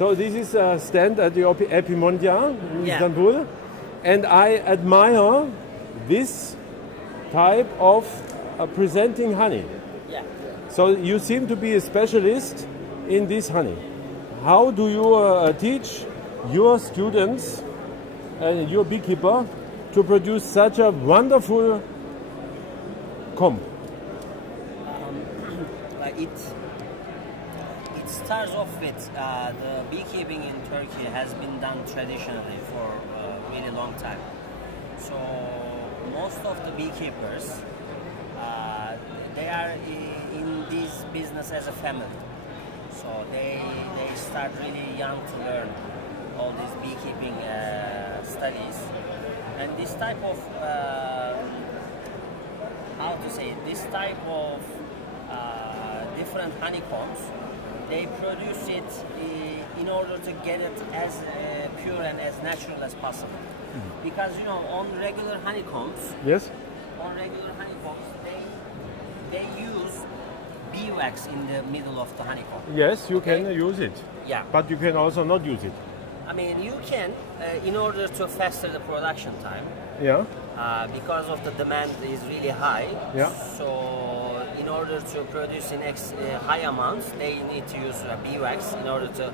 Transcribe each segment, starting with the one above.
So this is a stand at the Apimondia in Istanbul, and I admire this type of presenting honey. Yeah. So you seem to be a specialist in this honey. How do you teach your students and your beekeeper to produce such a wonderful comb? It starts off with the beekeeping in Turkey has been done traditionally for a really long time. So most of the beekeepers, they are in this business as a family. So they start really young to learn all these beekeeping studies. And this type of, this type of different honeycombs, they produce it in order to get it as pure and as natural as possible. Mm-hmm. Because on regular honeycombs, they use beeswax in the middle of the honeycomb. Yes, you can use it. Yeah. But you can also not use it. I mean, you can, in order to faster the production time. Yeah. Because of the demand is really high. Yeah. So in order to produce in high amounts, they need to use beeswax in order to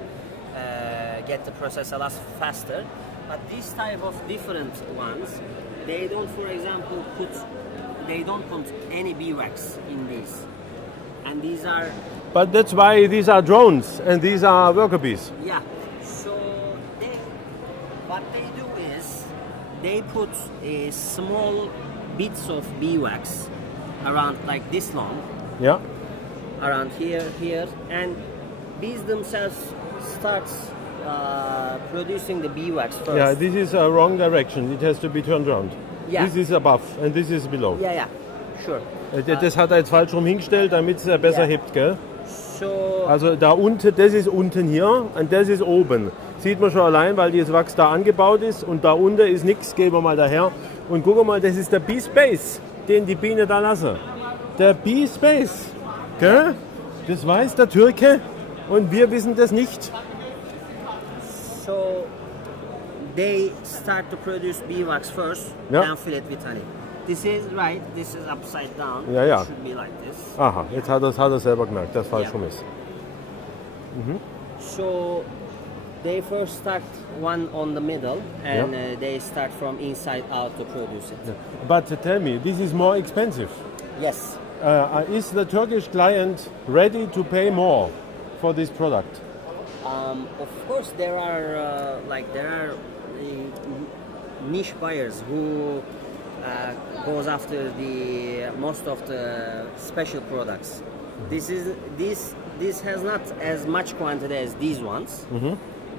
get the process a lot faster. But this type of different ones, they don't, for example, put any beeswax in these. And these are... But that's why these are drones and these are worker bees. Yeah. So what they do is they put small bits of beeswax around like this long. Yeah. Around here, and bees themselves starts producing the beeswax first. Yeah, this is a wrong direction. It has to be turned around. Yeah. This is above and this is below. Yeah, sure. Das hat er jetzt falsch rum hingestellt, damit es besser hebt, gell? So, also da unten, das ist unten hier und das ist oben. Sieht man schon allein, weil das Wachs da angebaut ist und da unten ist nichts. Gehen wir mal daher und gucken mal, das ist der Bee Space, den die Biene da lassen. Der Bee Space, gell? Das weiß der Türke und wir wissen das nicht. So they start to produce beeswax first, and fill it with honey. This is right, this is upside down. Ja, ja. It should be like this. Aha, jetzt hat er selber gemerkt, dass falsch rum ist. Mhm. So they first start one on the middle and they start from inside out to produce it. Yeah. But tell me, this is more expensive. Yes. Is the Turkish client ready to pay more for this product? Of course, there are niche buyers who goes after the most of the special products. This has not as much quantity as these ones,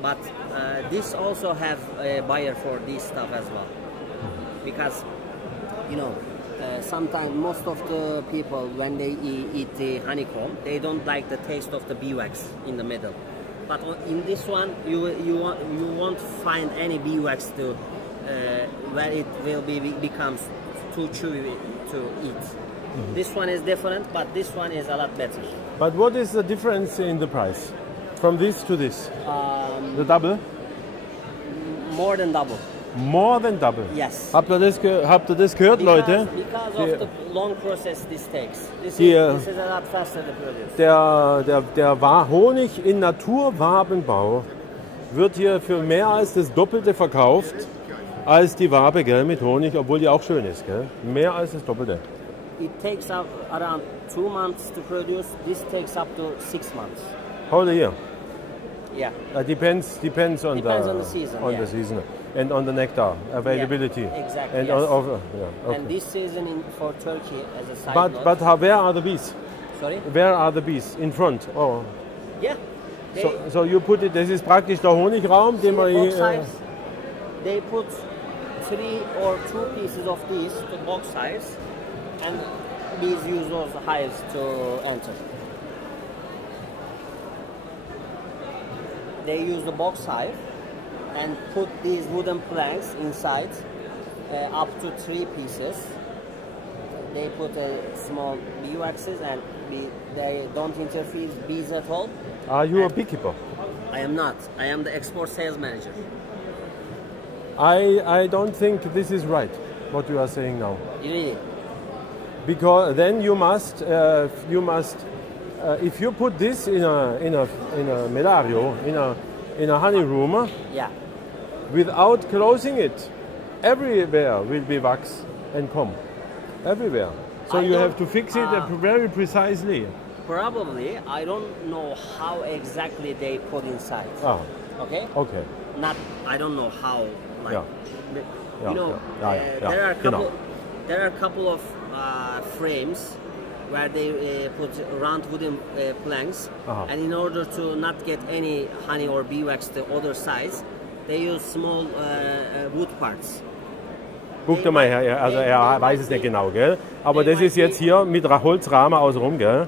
but this also have a buyer for this stuff as well. Because sometimes most of the people, when they eat the honeycomb, they don't like the taste of the beeswax in the middle. But in this one, you won't find any beeswax to where it will becomes too chewy to eat. This one is different, but this one is a lot better. But what is the difference in the price from this to this? The double? More than double. More than double? Yes. Habt ihr das gehört, Leute? Because of the long process this takes. This is a lot faster to produce. Der Honig in Naturwabenbau wird hier für mehr als das Doppelte verkauft als die Wabe, gell, mit Honig, obwohl die auch schön ist, gell? Mehr als das Doppelte. It takes around 2 months to produce. This takes up to 6 months. Whole year? Yeah. Depends on the season. On the season and on the nectar availability. Yeah, exactly. And, yes. Okay. And this season for Turkey, as a side note. But where are the bees? Sorry? Where are the bees? In front? Oh. Yeah. So you put it. Das ist praktisch der Honigraum, den man hier. They put 3 or 2 pieces of these to box hives, and bees use those hives to enter. They use the box hive and put these wooden planks inside, up to 3 pieces. They put small beeswaxes and they don't interfere with bees at all. Are you a beekeeper? I am not. I am the export sales manager. I don't think this is right, what you are saying now. Really? Because then you must if you put this in a medario, in a honey room, Yeah. without closing it, everywhere will be wax and comb. Everywhere. So you have to fix it very precisely. Probably. I don't know how exactly they put inside. Ah, Okay. okay. Not. I don't know how. Like, Yeah. you know, yeah. there are a couple. Genau. There are a couple of frames where they put round wooden planks, and in order to not get any honey or beeswax the other sides, they use small wood parts. Guck dir mal her, also er weiß es nicht genau, gell? Aber das ist jetzt hier mit Holzrahmen außenrum, gell?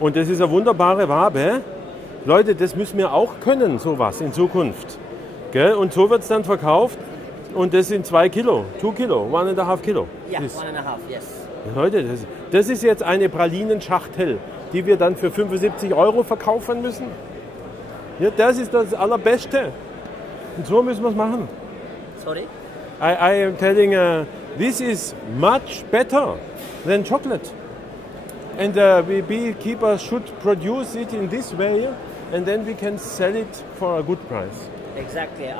Und das ist eine wunderbare Wabe. Leute, das müssen wir auch können, sowas in Zukunft. Gell? Und so wird es dann verkauft. Und das sind 2 Kilo, 2 Kilo, 1,5 Kilo. Ja, Das- 1,5, yes. Leute, das ist jetzt eine Pralinenschachtel, die wir dann für 75 € verkaufen müssen. Ja, das ist das Allerbeste. Und so müssen wir es machen. Sorry? I am telling, this is much better than chocolate. And we beekeepers should produce it in this way, and then we can sell it for a good price. Exactly.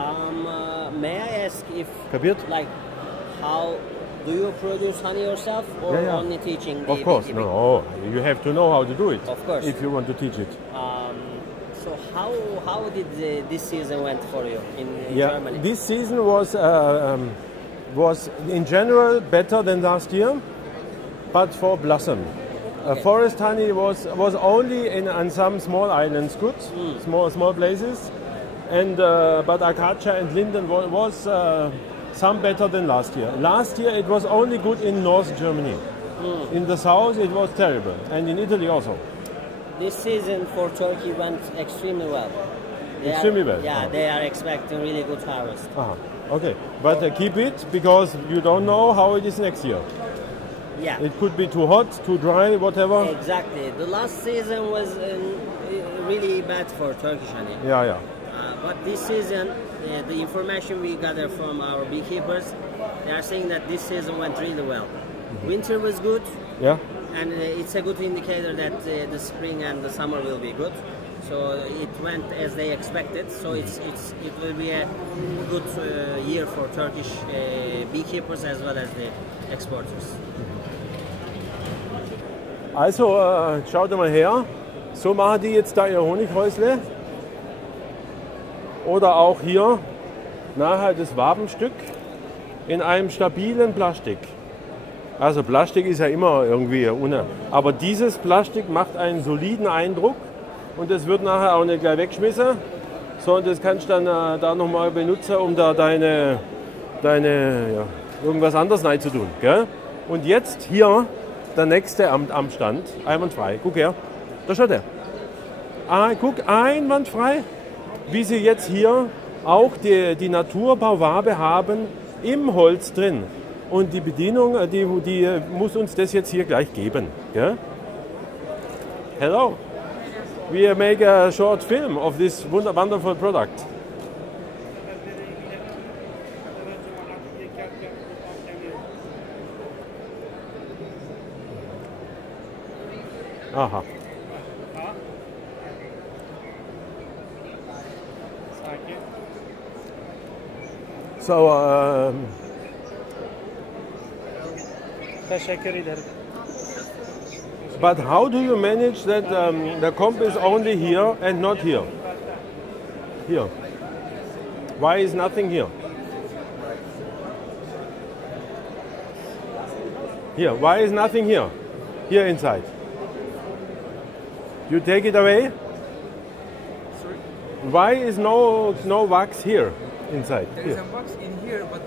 May I ask if, Kapiert? like, how do you produce honey yourself, or Yeah, yeah. only teaching? Of course, beekeeping? no, you have to know how to do it. Of course. If you want to teach it. So how did this season went for you in Yeah, Germany? this season was in general better than last year, but for blossom. Forest honey was only on some small islands good, small places, and but acacia and linden was some better than last year. Last year it was only good in North Germany. In the south it was terrible, and in Italy also. This season for Turkey went extremely well. Extremely well. Yeah, they are expecting really good harvest. Okay, but keep it because you don't know how it is next year. Yeah. It could be too hot, too dry, whatever. Exactly. The last season was really bad for Turkish honey. Yeah. But this season, the information we gathered from our beekeepers, they are saying that this season went really well. Winter was good, Yeah. and it's a good indicator that the spring and the summer will be good. So it went as they expected. So it will be a good year for Turkish beekeepers as well as the exporters. Also, schaut mal her. So machen die jetzt da ihr Honighäusle. Oder auch hier nachher das Wabenstück in einem stabilen Plastik. Also Plastik ist ja immer irgendwie aber dieses Plastik macht einen soliden Eindruck und das wird nachher auch nicht gleich weggeschmissen, sondern das kannst du dann da nochmal benutzen, um da deine irgendwas anderes rein zu tun. Gell? Und jetzt hier der nächste am Stand, einwandfrei. Guck her, da schaut er. Guck, einwandfrei, wie sie jetzt hier auch die Naturbauwabe haben im Holz drin. Und die Bedienung, die muss uns das jetzt hier gleich geben. Gell? Hello, we make a short film of this wonderful product. Aha. So, Teşekkür ederim. but how do you manage that the comb is only here and not here? Here. Why is nothing here? Here. Why is nothing here? Here inside. You take it away? Sorry? Why is no wax here inside? There is Here. a box in here, but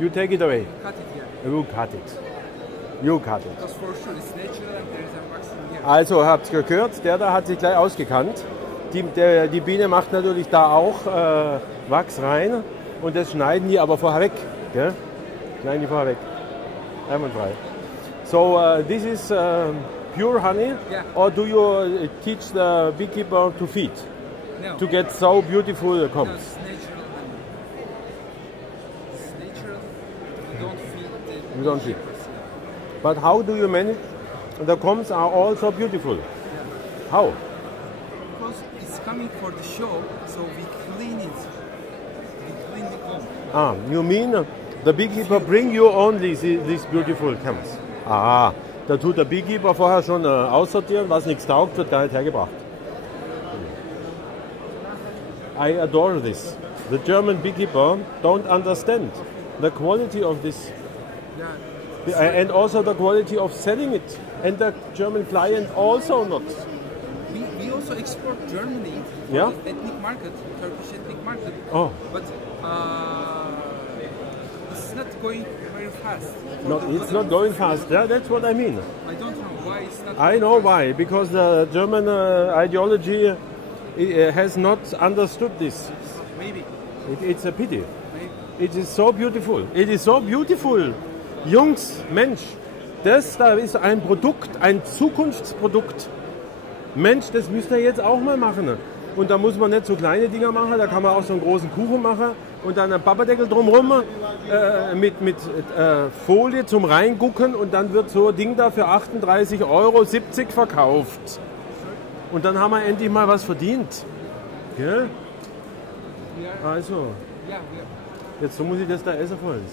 You take it away. cut it here. You cut it. You cut it. Because for sure it's natural and there is a box in here. Also habt ihr gehört, der da hat sich gleich ausgekannt. Die Biene macht natürlich da auch Wachs rein und das schneiden die aber vorher weg. Gell? Schneiden die vorher weg. Einwandfrei. So this is pure honey, Yeah. or do you teach the beekeeper to feed? No. to get so beautiful No, combs? it's natural. It's natural. We don't feed the You don't feed. beekeepers, yeah. But how do you manage? The combs are all so beautiful. How? Because it's coming for the show, so we clean it. We clean the comb. Ah, you mean the beekeeper bring you only these beautiful combs? Ah, da tut der Beekeeper vorher schon aussortieren, was nichts taugt, wird gar nicht hergebracht. I adore this. The German beekeeper don't understand the quality of this Yeah. and also the quality of selling it. And the German client also not. We also export Germany for Yeah? the ethnic market, Turkish ethnic market. Oh, But it's not going very fast. no, it's not going fast. Yeah, that's what I mean. I don't know why it's not. I going know fast. why. Because the German ideology has not understood this. Maybe. It's a pity. Maybe. It is so beautiful. It is so beautiful. Jungs, Mensch, das da ist ein Produkt, ein Zukunftsprodukt. Mensch, das müsst ihr jetzt auch mal machen. Und da muss man nicht so kleine Dinger machen, da kann man auch so einen großen Kuchen machen und dann einen Papperdeckel drumherum mit Folie zum Reingucken und dann wird so ein Ding da für 38,70 € verkauft. Und dann haben wir endlich mal was verdient. Gell? Also, Yeah, jetzt so muss ich das da essen, Freunde.